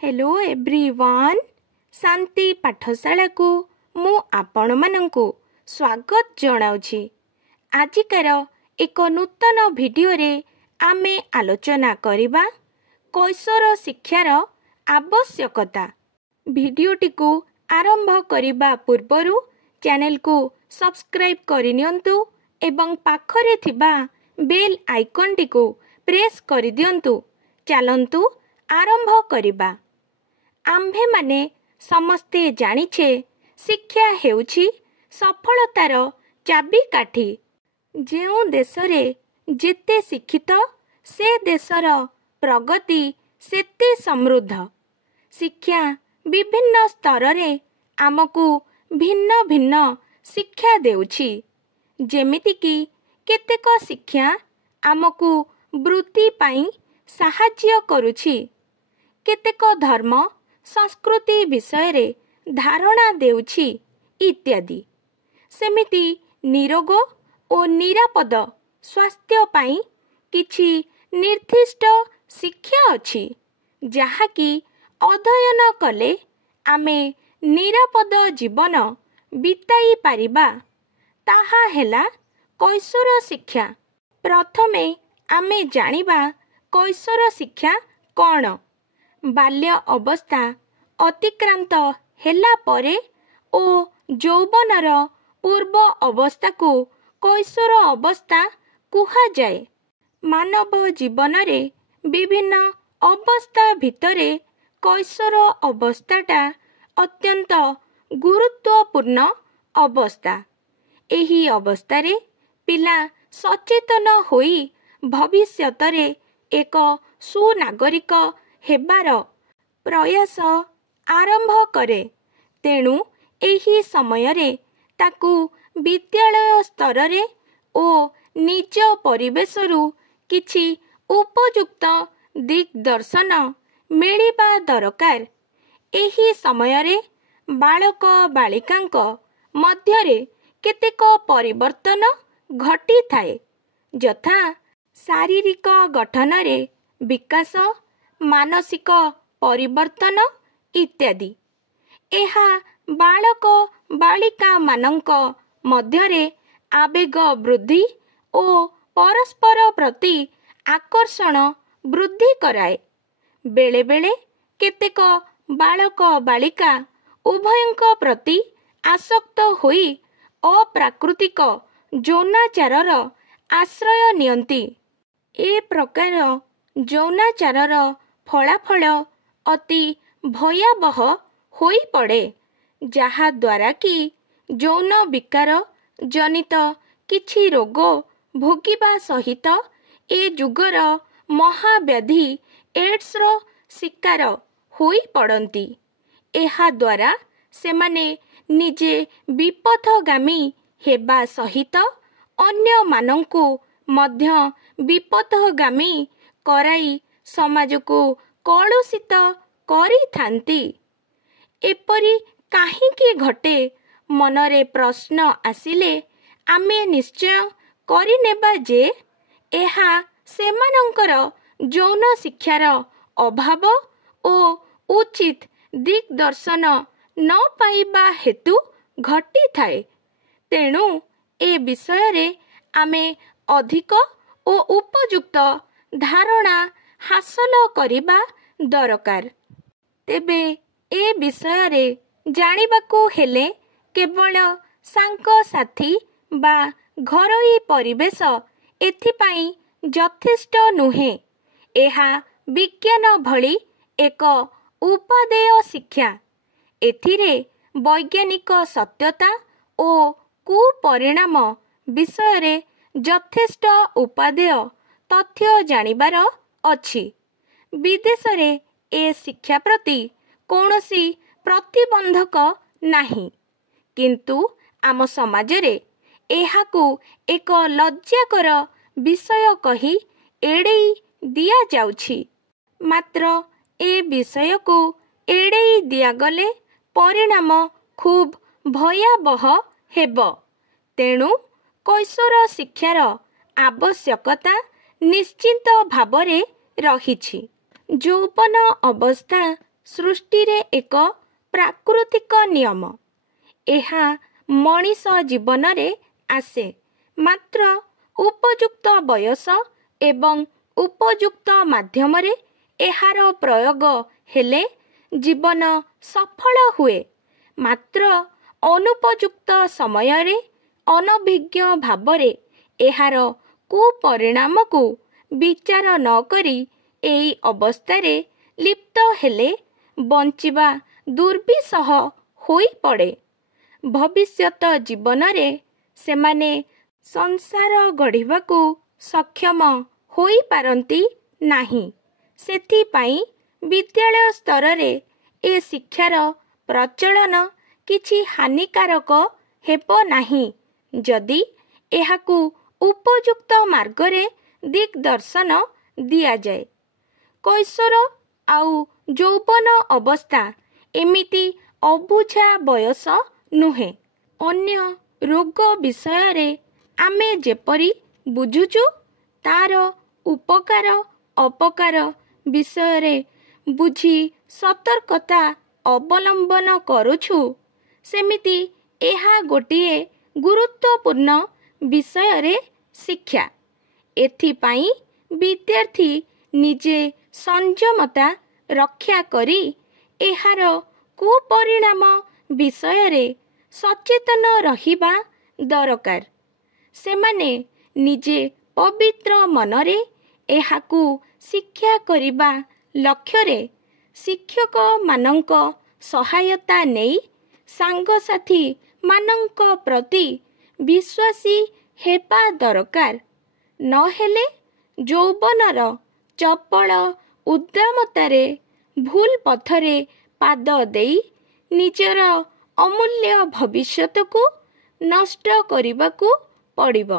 Hello everyone, शांति पाठशाला को मु आपण मानंकु स्वागत जनाउछि। आजिकार एक नूतन वीडियो रे आमे आलोचना करिबा कैशोर शिक्षार आवश्यकता। वीडियोटी को आरंभ करिबा पूर्वरु चैनल को सब्सक्राइब करिनियंतु एवं पाखरे थिबा बेल आइकन टी को प्रेस करि दियंतु। चलंतु आरंभ करिबा। आम्भे माने समस्ते जानिछे शिक्षा हेउछि सफलतार चाबिकाठी। जेउ देशरे जेते शिक्षित से देशर प्रगति सेते समृद्ध। शिक्षा विभिन्न स्तर रे आमको भिन्न भिन्न शिक्षा देउछि। जेमिति कि केतेक शिक्षा आमको वृत्ति पाई साहाय्य करुछि, केतेक धर्म संस्कृति विषय रे धारणा देउछि इत्यादि। सेमिति निरोग और निरापद स्वास्थ्य पाई किछि निर्दिष्ट शिक्षा अछि, जहा कि अध्ययन कले आमे निरापद जीवन बिताई पारिबा। ताहा हेला कैशोर शिक्षा। प्रथमे आमे जानिबा कैशोर शिक्षा कौन। बाल्य अवस्था अतिक्रांत हेला परे ओ यौवनर पूर्व अवस्था को कैशोर अवस्था कुहा जाए। मानव जीवन रे विभिन्न अवस्था भितरे कैशोर अवस्थाटा अत्यंत गुरुत्वपूर्ण अवस्था। एही अवस्था रे पिला सचेतन होई भविष्यत रे एक सुनागरिक हेबार प्रयास आरंभ करे। तेणु एही समय रे ताकू विद्यालय स्तर रे ओ निज परिवेशरु किछि उपयुक्त दिग्दर्शन मिलिबा दरकार। एही समय रे बालक बालिकांक मध्यरे केतेक परिवर्तन घटी थाए, यथा शारीरिक गठन रे विकास, मानसिक परिवर्तन इत्यादि। एहा बालक बालिका मानंक मध्यरे आवेग वृद्धि ओ परस्पर प्रति आकर्षण वृद्धि कराए। बेले बेले केतेक बालक बालिका उभयंक प्रति आसक्त होई अप्राकृतिक यौनाचारर आश्रय नियंती। ए प्रकार यौनाचारर फलाफल अति भयावह होई पड़े, जहा द्वारा कि यौन विकार जनित किछि रोग भोगिबा सहित ए जुगर महाव्याधि एड्स रो शिकार होई पड़ंती। एहा द्वारा सेमाने निजे विपथगामी हेबा सहित अन्य मानंकु मध्य विपथगामी कराई समाज को कलुषित करी थांती। एपरी काहींकी घटे मनरे प्रश्न आसिले आमे निश्चय करिनेबा जे एहा सेमानंकर यौन शिक्षार अभाव ओ उचित दिग्दर्शन न पाइबा हेतु घटी थाए। तेणु ए विषय रे आमे अधिक ओ उपयुक्त धारणा हासिल करिबा दरकार। तेबे ए विषय रे जानिबाकू हेले केवल सांको साथी बा घरोई परिवेश एथिपाई यथेष्ट नुहे। एहा विज्ञान भली एक उपादेय शिक्षा। एथिरे वैज्ञानिक सत्यता ओ कुपरिणाम विषय रे यथेष्ट उपादेय तथ्य जानिबार अछि। विदेश रे ए शिक्षा प्रति कौनसी प्रतिबंधक नाही, किंतु आम समाज रे एहाकू एक लज्जाकर विषय कही एड़ेई दिया जाउछि। मात्र ए विषय को एड़ेई दियागले परिणाम खूब भयावह हेब। तेणु कैशोर शिक्षार आवश्यकता निश्चित भावरे रहिछि। यौवन अवस्था ସୃଷ୍ଟିରେ ଏକ ପ୍ରାକୃତିକ ନିୟମ। ଏହା ମଣିଷ ଜୀବନରେ ଆସେ, ମାତ୍ର ଉପଯୁକ୍ତ ବୟସ ଏବଂ ଉପଯୁକ୍ତ ମାଧ୍ୟମରେ ଏହାର ପ୍ରୟୋଗ ହେଲେ ଜୀବନ ସଫଳ ହୁଏ। ମାତ୍ର ଅନୁପଯୁକ୍ତ ସମୟରେ ଅନଭିଜ୍ଞ ଭାବରେ ଏହାର କୁପରିଣାମକୁ ବିଚାର ନ କରି ଏହି ଅବସ୍ଥାରେ ଲିପ୍ତ ହେଲେ ବଞ୍ଚିବା ଦୁର୍ବିସହ ହୋଇପଡ଼େ। ଭବିଷ୍ୟତ ଜୀବନରେ ସେମାନେ ସଂସାର ଗଢ଼ିବାକୁ ସକ୍ଷମ ହୋଇପାରନ୍ତି ନାହିଁ। ସେଥିପାଇଁ ବିଦ୍ୟାଳୟ ସ୍ତରରେ ଏ ଶିକ୍ଷାର ପ୍ରଚଳନ କିଛି ହାନିକାରକ ହେବ ନାହିଁ ଯଦି ଏହାକୁ ଉପଯୁକ୍ତ ମାର୍ଗରେ ଦିଗ୍ଦର୍ଶନ ଦିଆଯାଏ। କୈଶୋର ଆଉ ଯୌବନ ଅବସ୍ଥା ଏମିତି ଅବୁଝା ବୟସ ନୁହେଁ। ଅନ୍ୟ ରୋଗ ବିଷୟରେ ଆମେ ଯେପରି ବୁଝୁଛୁ, ତାର ଉପକାର ଅପକାର ବିଷୟରେ ବୁଝି ସତର୍କତା ଅବଲମ୍ବନ କରୁଛୁ, ସେମିତି ଏହା ଗୋଟିଏ ଗୁରୁତ୍ୱପୂର୍ଣ୍ଣ ବିଷୟରେ ଶିକ୍ଷା। ଏଥିପାଇଁ ବିଦ୍ୟାର୍ଥୀ ନିଜେ ସଂଯମତା ରକ୍ଷା କରି ଏହାର କୁପରିଣାମ ବିଷୟରେ ସଚେତନ ରହିବା ଦରକାର। ସେମାନେ ନିଜେ ପବିତ୍ର ମନରେ ଏହାକୁ ଶିକ୍ଷା କରିବା ଲକ୍ଷ୍ୟରେ ଶିକ୍ଷକମାନଙ୍କ ସହାୟତା ନେଇ ସାଙ୍ଗସାଥୀ ମାନଙ୍କ ପ୍ରତି ବିଶ୍ୱାସୀ ହେବା ଦରକାର। ନହେଲେ ଯୌବନର ଚପଳ ଉଦ୍ଦାମତାରେ ଭୁଲ ପଥରେ ପାଦ ଦେଇ ନିଜର ଅମୂଲ୍ୟ ଭବିଷ୍ୟତକୁ ନଷ୍ଟ କରିବାକୁ ପଡ଼ିବ।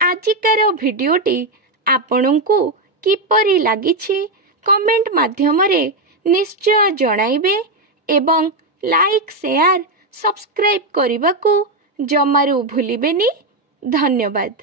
ଆଜିକାର ଭିଡ଼ିଓଟି ଆପଣଙ୍କୁ କିପରି ଲାଗିଛି କମେଣ୍ଟ ମାଧ୍ୟମରେ ନିଶ୍ଚୟ ଜଣାଇବେ ଏବଂ ଲାଇକ୍, ସେୟାର, ସବସ୍କ୍ରାଇବ୍ କରିବାକୁ ଜମାରୁ ଭୁଲିବେନି। ଧନ୍ୟବାଦ।